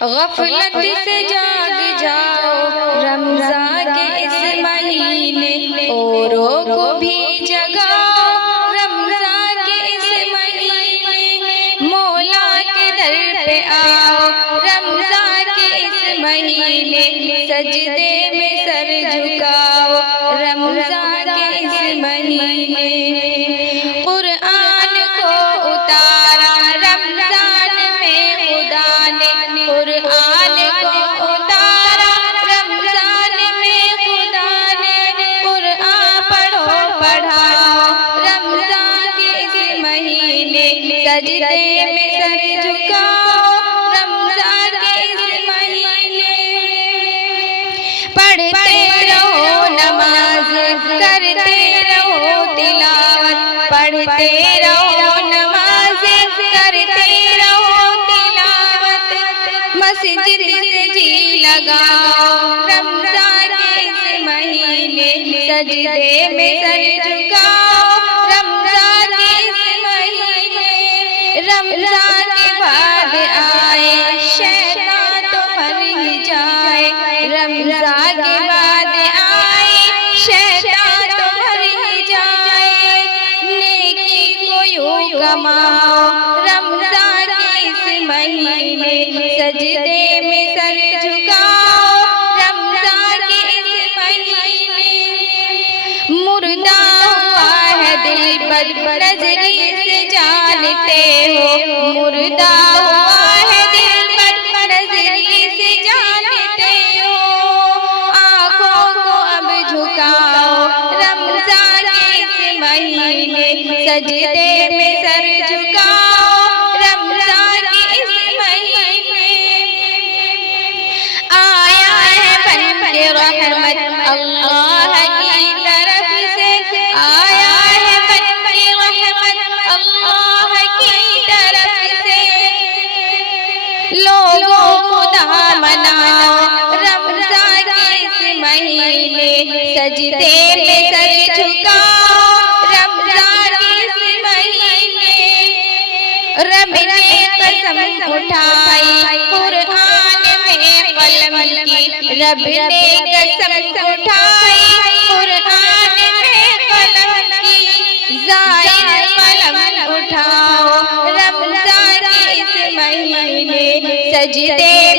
غفلت سے جاگ جاؤ رمضان کے اس مہینے، اوروں کو بھی جگاؤ رمضان کے اس مہینے، مولا کے در پہ آؤ رمضان کے اس مہینے، سجدے میں سر جھکاؤ رمضان کے اس مہینے، قرآن کو اتارا رمضان میں خدا نے، قرآن کو اتارا رمضان میں خدا نے، قرآن پڑھو پڑھاؤ رمضان کے اس مہینے، سجدے میں سر جھکاؤ رمضان کے اس مہینے، پڑھتے رہو نماز کرتے رہو تلاوت، پڑھتے رہو نماز کرتے رہو تلاوت، مسجد سے جی لگاؤ رمضان کے اس مہینے، سجدے میں سر جھکاؤ رمضان کے اس مہینے، رمضان کے بعد آئے شیطان تو مر ہی جائے، رمضان کے بعد آئے شیطان تو مر ہی جائے، نیکی کو یوں کماؤ رمضان کے اس مہینے، سجدے میں سر جھکاؤ رمضان کے اس مہینے، مردہ ہوا ہے دل بد نظری سے جانتے ہو، مردہ ہوا ہے دل بد نظری سے جانتے ہو، آنکھوں کو اب جھکاؤ رمضان کے اس مہینے، سجدے میں سر جھکاؤ رمضان کے اس مہینے، آیا ہے بن کے رحمت اللہ کی طرف سے، آیا ہے بن کے رحمت اللہ کی طرف سے، لوگوں خدا مناؤ رمضان کے اس مہینے، سجدے میں سر جھکاؤ رمضان کے اس مہینے، رب نے قسم اٹھائی قرآن میں قلم کی، رب نے قسم اٹھائی قرآن میں قلم کی، زائر قلم اٹھاؤ رمضان کے اس مہینے، سجدے